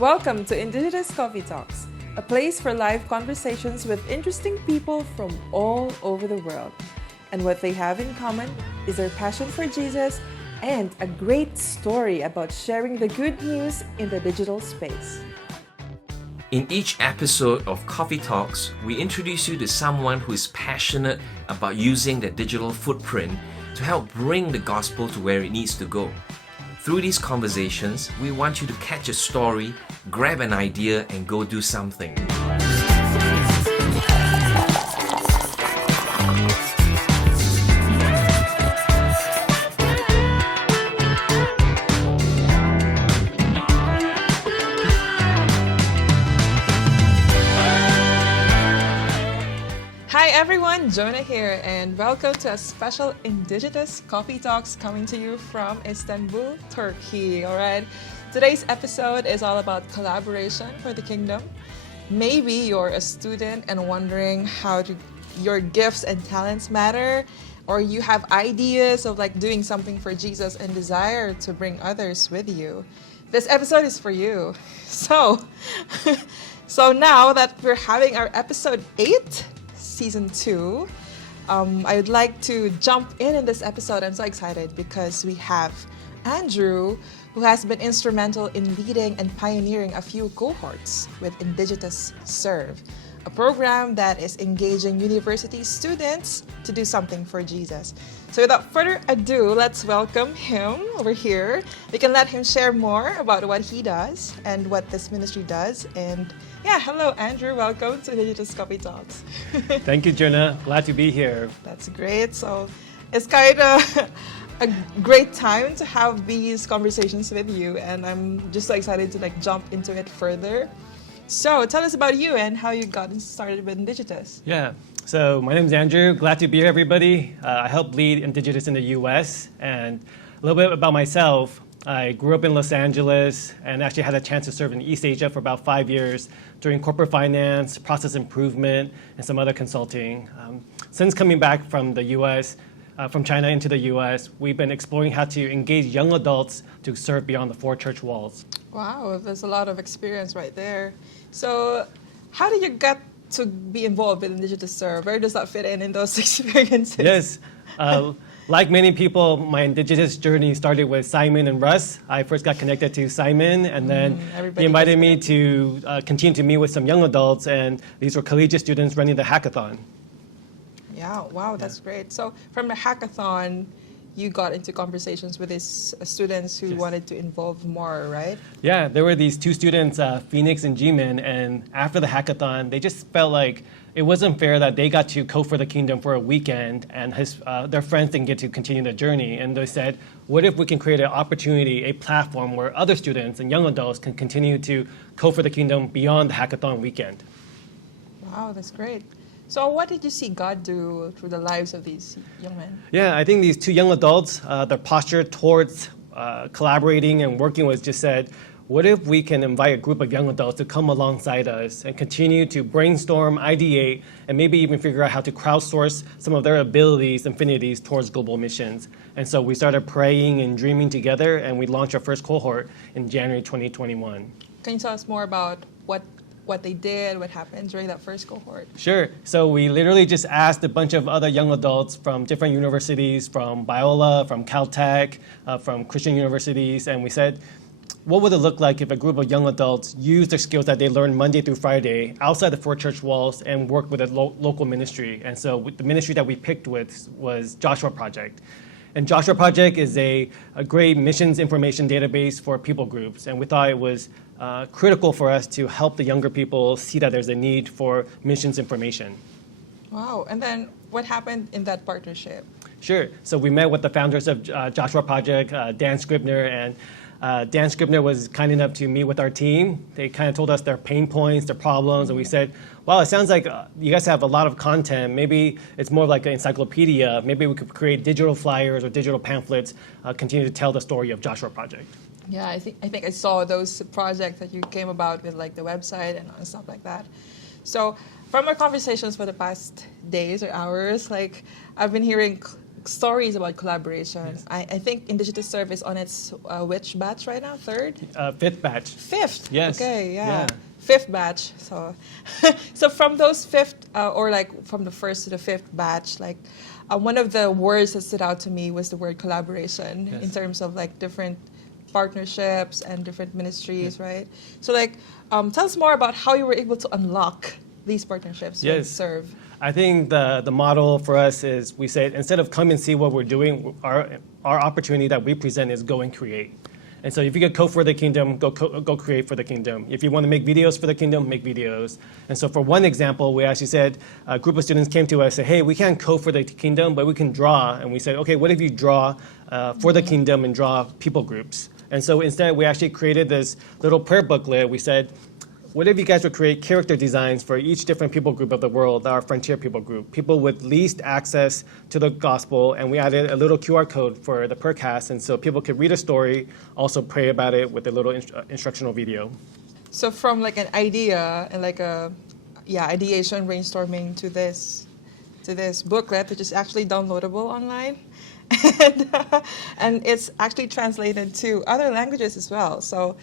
Welcome to Indigenous Coffee Talks, a place for live conversations with interesting people from all over the world. And what they have in common is their passion for Jesus and a great story about sharing the good news in the digital space. In each episode of Coffee Talks, we introduce you to someone who is passionate about using their digital footprint to help bring the gospel to where it needs to go. Through these conversations, we want you to catch a story, grab an idea, and go do something. Hi everyone, Jonah here, and welcome to a special Indigenous Coffee Talks coming to you from Istanbul, Turkey. Alright, today's episode is all about collaboration for the kingdom. Maybe you're a student and wondering how your gifts and talents matter, or you have ideas of doing something for Jesus and desire to bring others with you. This episode is for you. So now that we're having our episode 8, Season 2. I would like to jump in this episode. I'm so excited because we have Andrew, who has been instrumental in leading and pioneering a few cohorts with Indigenous Serve, a program that is engaging university students to do something for Jesus. So without further ado, let's welcome him over here. We can let him share more about what he does and what this ministry does. And yeah, hello, Andrew. Welcome to Indigenous Coffee Talks. Thank you, Jonah. Glad to be here. That's great. So it's kind of a great time to have these conversations with you, and I'm just so excited to jump into it further. So tell us about you and how you got started with Indigenous. Yeah. So my name is Andrew. Glad to be here, everybody. I help lead Indigenous in the U.S. And a little bit about myself. I grew up in Los Angeles and actually had a chance to serve in East Asia for about 5 years doing corporate finance, process improvement, and some other consulting. Since coming back from the U.S., from China into the U.S., we've been exploring how to engage young adults to serve beyond the 4 church walls. Wow, there's a lot of experience right there. So how did you get to be involved with Indigenous Serve? Where does that fit in those experiences? Yes. Like many people, my Indigenous journey started with Simon and Russ. I first got connected to Simon, and then he invited me to continue to meet with some young adults, and these were collegiate students running the hackathon. Yeah, wow, that's great. So from the hackathon, you got into conversations with these students who wanted to involve more, right? Yeah, there were these 2 students, Phoenix and Jimin, and after the hackathon, they just felt like it wasn't fair that they got to co for the kingdom for a weekend and their friends didn't get to continue the journey. And they said, what if we can create an opportunity, a platform where other students and young adults can continue to co for the kingdom beyond the hackathon weekend? Wow, that's great. So what did you see God do through the lives of these young men? Yeah, I think these 2 young adults, their posture towards collaborating and working was just said, what if we can invite a group of young adults to come alongside us and continue to brainstorm, ideate, and maybe even figure out how to crowdsource some of their abilities and affinities towards global missions. And so we started praying and dreaming together, and we launched our first cohort in January 2021. Can you tell us more about what they did, what happened during that first cohort? Sure. So we literally just asked a bunch of other young adults from different universities, from Biola, from Caltech, from Christian universities, and we said, what would it look like if a group of young adults used the skills that they learned Monday through Friday outside the 4 church walls and worked with a local ministry? And so the ministry that we picked was Joshua Project. And Joshua Project is a great missions information database for people groups. And we thought it was critical for us to help the younger people see that there's a need for missions information. Wow. And then what happened in that partnership? Sure. So we met with the founders of Joshua Project, Dan Scribner, and Dan Scribner was kind enough to meet with our team. They kind of told us their pain points, their problems, and we said, wow, it sounds like you guys have a lot of content. Maybe it's more like an encyclopedia. Maybe we could create digital flyers or digital pamphlets, continue to tell the story of Joshua Project. Yeah, I think I saw those projects that you came about with, the website and stuff like that. So from our conversations for the past days or hours, I've been hearing stories about collaboration. I think Indigenous Serve is on its which batch right now? Third? Fifth batch. Fifth. Yes. Okay, yeah. Yeah. Fifth batch. So, so from those fifth, or like from the first to the fifth batch, like one of the words that stood out to me was the word collaboration Yes. in terms of like different partnerships and different ministries, right? So like, tell us more about how you were able to unlock these partnerships with Yes. Serve. I think the model for us is we said instead of come and see what we're doing, our opportunity that we present is go and create. And so if you could code for the kingdom, go create for the kingdom. If you want to make videos for the kingdom, make videos. And so for one example, we actually said a group of students came to us and said, hey, we can't code for the kingdom, but we can draw. And we said, okay, what if you draw for the kingdom and draw people groups? And so instead, we actually created this little prayer booklet. We said, what if you guys would create character designs for each different people group of the world, our frontier people group, people with least access to the gospel, and we added a little QR code for the Percast, and so people could read a story, also pray about it with a little instructional video. So from like an idea and like a ideation brainstorming to this booklet, which is actually downloadable online, and it's actually translated to other languages as well. So.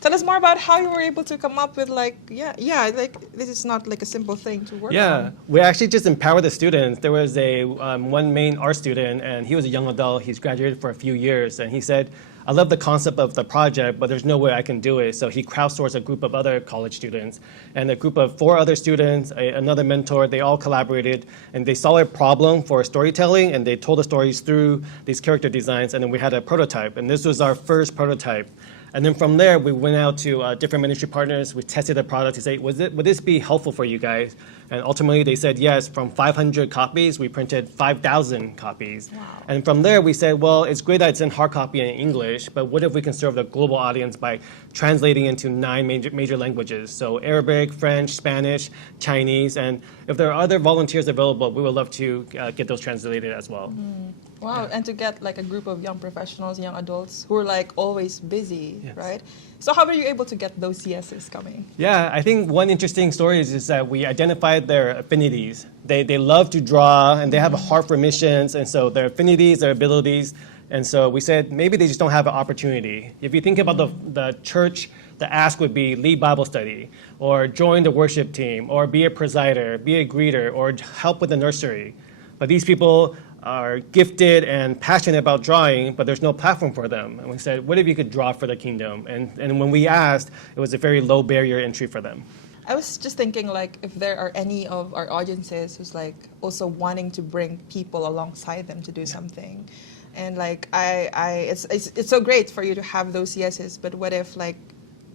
Tell us more about how you were able to come up with like this is not like a simple thing to work on. Yeah, we actually just empower the students. There was a one main art student, and he was a young adult. He's graduated for a few years, and he said, I love the concept of the project, but there's no way I can do it. So he crowdsourced a group of other college students, and a group of 4 other students, another mentor, they all collaborated, and they saw a problem for storytelling, and they told the stories through these character designs, and then we had a prototype, and this was our first prototype. And then from there, we went out to different ministry partners. We tested the product to say, would this be helpful for you guys? And ultimately, they said yes. From 500 copies, we printed 5,000 copies. Wow. And from there, we said, well, it's great that it's in hard copy in English, but what if we can serve the global audience by translating into 9 major languages? So Arabic, French, Spanish, Chinese, and if there are other volunteers available, we would love to get those translated as well. Mm-hmm. Wow, and to get like a group of young professionals, young adults who are like always busy, Yes. right? So how were you able to get those yeses coming? Yeah, I think one interesting story is that we identified their affinities. They love to draw, and they have a heart for missions, and so their affinities, their abilities, and so we said maybe they just don't have an opportunity. If you think about the church, the ask would be lead Bible study, or join the worship team, or be a presider, be a greeter, or help with the nursery. But these people are gifted and passionate about drawing, but there's no platform for them. And we said, what if you could draw for the kingdom? And when we asked, it was a very low barrier entry for them. I was just thinking like if there are any of our audiences who's like also wanting to bring people alongside them to do something. And like it's so great for you to have those yeses, but what if like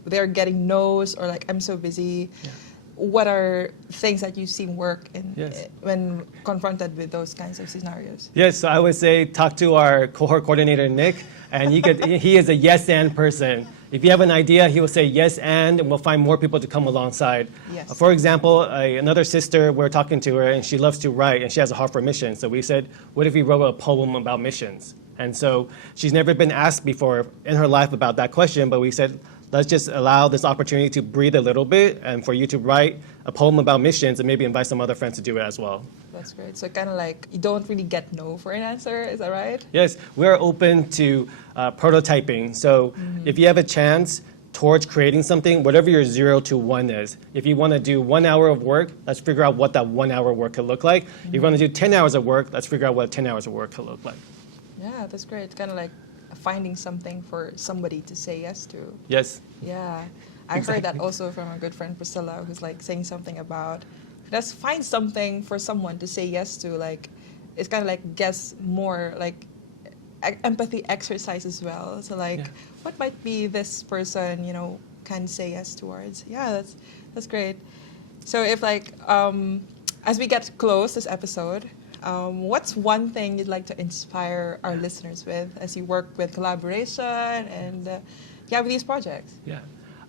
they're getting no's or like I'm so busy? Yeah. What are things that you've seen work Yes. when confronted with those kinds of scenarios? Yes, so I would say talk to our cohort coordinator, Nick, and he is a yes and person. If you have an idea, he will say yes and we'll find more people to come alongside. Yes. For example, another sister, we're talking to her and she loves to write and she has a heart for missions. So we said, what if we wrote a poem about missions? And so she's never been asked before in her life about that question, but we said, let's just allow this opportunity to breathe a little bit and for you to write a poem about missions and maybe invite some other friends to do it as well. That's great. So kind of like you don't really get no for an answer, is that right? Yes, we're open to prototyping. So if you have a chance towards creating something, whatever your 0 to 1 is, if you want to do 1 hour of work, let's figure out what that 1 hour work could look like. If you want to do 10 hours of work, let's figure out what 10 hours of work could look like. Yeah, that's great. Kind of like finding something for somebody to say yes to. Yes. Yeah. I heard that also from a good friend, Priscilla, who's like saying something about, let's find something for someone to say yes to. Like, it's kind of like gets more like empathy exercise as well. So like, Yeah. what might be this person, can say yes towards? Yeah, that's great. So if like, as we get close this episode, what's one thing you'd like to inspire our listeners with as you work with collaboration and with these projects? Yeah.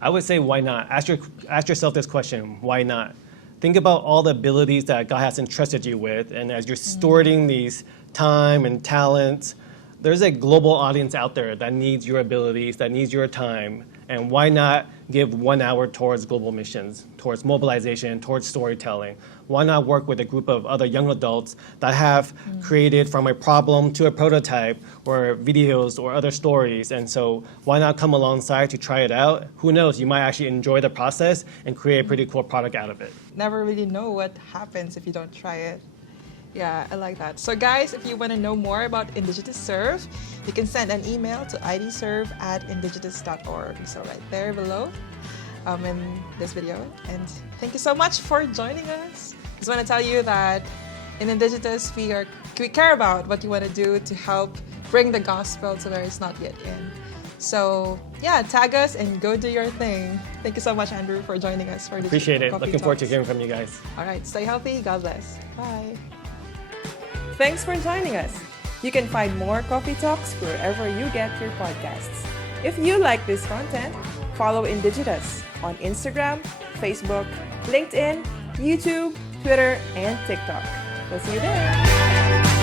I would say, why not? Ask yourself this question, why not? Think about all the abilities that God has entrusted you with, and as you're stewarding these time and talents, there's a global audience out there that needs your abilities, that needs your time, and why not give 1 hour towards global missions, towards mobilization, towards storytelling? Why not work with a group of other young adults that have created from a problem to a prototype or videos or other stories? And so why not come alongside to try it out? Who knows, you might actually enjoy the process and create a pretty cool product out of it. Never really know what happens if you don't try it. Yeah, I like that. So guys, if you want to know more about Indigitus Serve, you can send an email to idserve@indigitus.org. So right there below in this video. And thank you so much for joining us. Just want to tell you that in Indigitus, we care about what you want to do to help bring the gospel to where it's not yet in. So yeah, tag us and go do your thing. Thank you so much, Andrew, for joining us for this. Appreciate it. Coffee Looking forward to Talks. hearing from you guys. All right, stay healthy. God bless. Bye. Thanks for joining us. You can find more Coffee Talks wherever you get your podcasts. If you like this content, follow Indigitus on Instagram, Facebook, LinkedIn, YouTube, Twitter, and TikTok. We'll see you there.